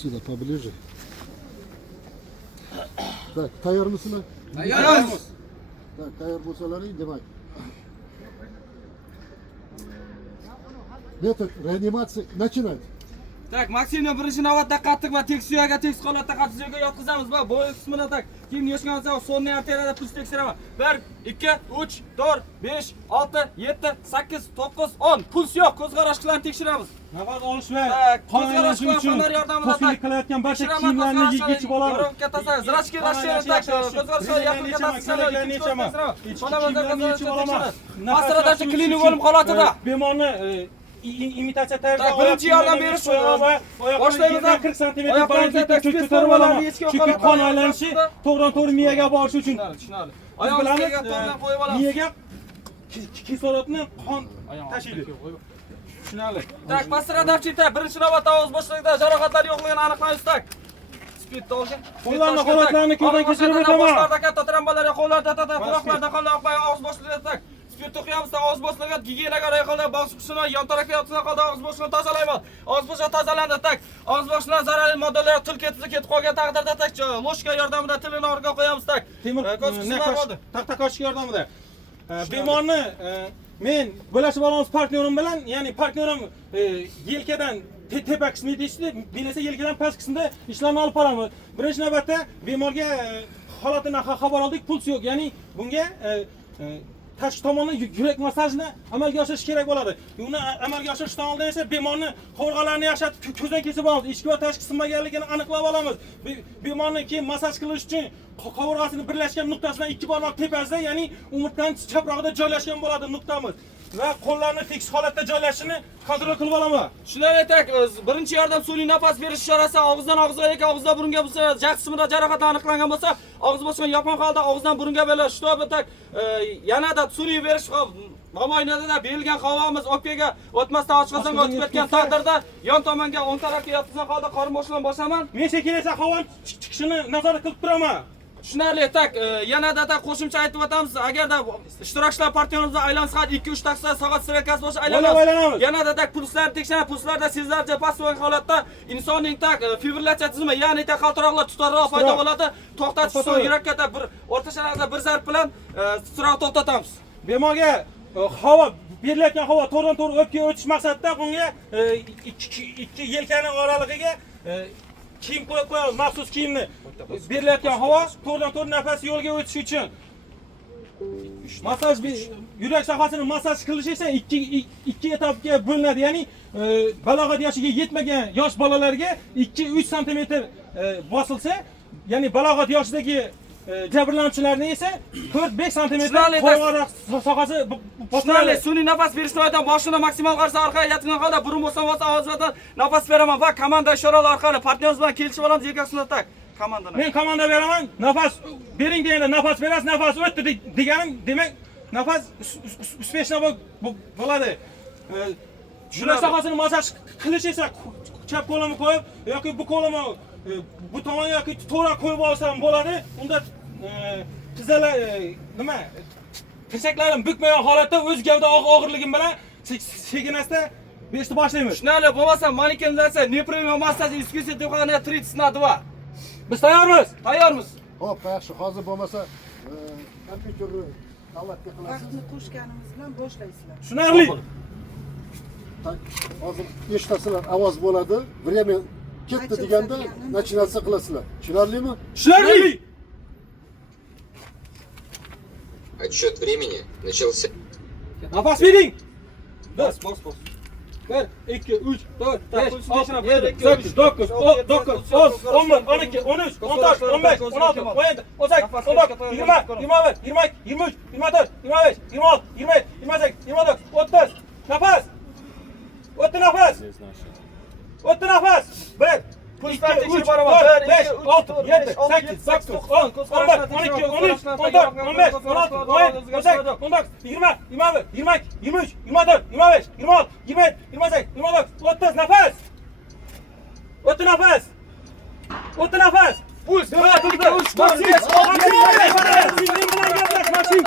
Сюда поближе. Так, tayyor mısınız? Tayyormiz. Так, tayyor bo'lsalaring, demak. Metod reanimatsiya начинать. Tak, maksimum birinchi navbatda qattiq va tekis suyaga tekis holatda qattiq suyaga yotqizamiz va bo'yi qismini tak kiyimni yechgan bo'lsa sonniy arteriyada puls tekshiraman. 1, 2, 3, 4, 5, 6, 7, 8, 9, 10. Puls yo'q, ko'z qarashlarni tekshiramiz. Nafas olish va Ko'z qarashlar fonar yordamida to'sqinlik qilayotgan barcha kiyimlarni yechib olamiz. Yo'roqqa tasar, zrachki rashiyani tak, ko'z qarashlar yaqinga tasar. Asradachi klinik o'lim holatida bemorni imitatsiya tarzida birinchi yordam berish va boshlaymiz 40 sm balandlikda ko'tarib olamiz. Chunki qon aylanishi to'g'ridan-to'g'ri miyaga borishi uchun. Tushunarli. Oyog'imizga to'g'ridan qo'yib olamiz. Miyaga kislorodni qon tashiydi. Tushunarli. Tak, pastradavchita birinchi navbatda og'iz bo'shligida jarohatlar yo'qligini aniqlaymiz tak. Spirtni olgan. Qo'llarni holatlarini ko'zdan kechirib o'taman. Boshlarda katta trambalar, qo'llarda katta quloqlarda qolib og'iz bo'shligida tak. Spirt o'qiyapmiz, og'iz bo'shligida gigiyenaga rayqolda bosh qismini yon tarafga yotqizgan holda og'iz bo'shligini tozalaymiz. Og'iz bo'shlig'i tozalandi tak. Og'iz bo'shlig'idan zararli moddalar til ketib qolgan taqdirda tak loshka yordamida tilini orqaga qo'yamiz tak. Temir taqtakochka yordamida. Bemorni men bo'lashib olamiz partnyorim bilan, ya'ni partnyorim yelkadan tepa qismi deyishdi, bilasa yelkadan past qismida ishlarni olib boramiz. Birinchi navbatda bemorga holatidan xabar oldik, puls yo'q, ya'ni bunga tashqi tomondan yurak massajini amalga oshirish kerak bo'ladi. Uni amalga oshirishdan oldin esa bemorni qovurg'alarini yashatib ko'zdan kesib olamiz. Ichki va tashqi sinmaganligini aniqlab olamiz. Bemorni keyin massaj qilish uchun qovurg'asini birlashgan nuqtasidan ikki barmoq tepasida, ya'ni umurtqaning chaprog'ida joylashgan bo'ladi nuqtamiz. Va qo'llarni tekis holatda joylashini kontrol qilib olamiz. Shunday tak, birinchi yordam sun'iy nafas berish chorasi og'izdan og'izga yoki og'izdan burunga bo'lsa, jag' qismida jarohat aniqlangan bo'lsa, og'iz bo'shlig'ini yopgan holda og'izdan burunga berish. Shtobi tak, yanada sun'iy berish mobaynida berilgan havomiz o'pkaga o'tmasdan oshqozonga o'tib ketgan taqdirda yon tomonga o'ng tarafga yotqizgan holda qorin bo'shlig'ini bosaman. Men sekin esa havo chiqishini nazorat qilib turaman. Tushunarli tak, yanada da qo'shimcha aytib o'tamiz. Agarda ishtirokchilar partnyorimizdan aylansa 2-3 daqiqa soat sirkas bo'lishi aylanamiz. Yanada tak pulslarni tekshirib, pulslarda sezilarcha past bo'lgan holatda insonning tak fibrillatsiya tizimi, ya'ni tak qaltiroqlar tutarroq paydo bo'ladi. To'xtatish so'ng yurakka bir o'rta sharaqda bir zarb bilan titroq to'xtatamiz. Bemorga havo berilayotgan havo to'g'ridan-to'g'ri o'pkaga o'tish maqsadida bunga ikki yelkani oralig'iga kiyim qo'yib qo'yamiz, maxsus kiyimni. Berilayotgan havo to'g'ridan-to'g'ri nafas yo'lga o'tishi uchun. Massaj yurak sohasini massaj qilish esa ikki etapga bo'linadi. Ya'ni balog'at yoshiga yetmagan yosh bolalarga 2-3 sm bosilsa, ya'ni balog'at yoshidagi jabrlanuvchilarni esa 4-5 sm qo'ng'aroq sohasi bosiladi. Sun'iy nafas berishdan oldin boshini maksimal qarsa orqaga yatgan holda burun bo'lsa og'izdan nafas beraman va komanda ishoralar orqali partnyorimiz bilan kelishib olamiz yelkasini tak. Komandani. Men komanda beraman, nafas bering deganda nafas berasiz, nafas o'tdi deganim, demak nafas uspeshna bo'ladi. Yurak sohasini massaj qilish esa chap qo'limni qo'yib yoki bu qo'limni bu tomonga yoki to'g'ri qo'yib olsam bo'ladi. Unda tizzalar nima? Tirsaklarim bukmagan holatda o'z gavda og'irligim bilan sekinasida berishni boshlaymiz. Tushunarli bo'lmasa, manikenizatsiya, nepremium massaj iskusiya deb qo'yilgan 30 na 2. Biz tayyormiz? Tayyormiz. Xo'p, yaxshi. Hozir bo'lmasa kompyuterni qavatga qilasiz. Vaqtni qo'shganimiz bilan boshlaysizlar. Tushunarli. Hozir eshitasizlar, ovoz bo'ladi. Время ketdi deganda начинаться qilasizlar. Tushunarlimi? Tushunarli. Отсчет времени начался. Nafas bering. Bas. 1, 2, 3, 4, 5, 6, 7, 8, 9, 10, 11, 12, 13, 14, 15, 16, 17, 18, 19, 20, 21, 22, 23, 24, 25, 26, 27, 28, 29, 30. Nafas. O'tdi nafas. O'tdi nafas. 1, 2, 3, 4, 5, 6, 7, 8, 9, 10, 11, 12, 13, 14, 15, 16, 17, 18, 19, 20, 21, 22, 23, 24, 25, 26, 27, 28, 29, 30. Nafas. O'tdi nafas. O'tdi nafas. Puls 1, 2, 3, 4, 5, 6, 7, 8, 9, 10.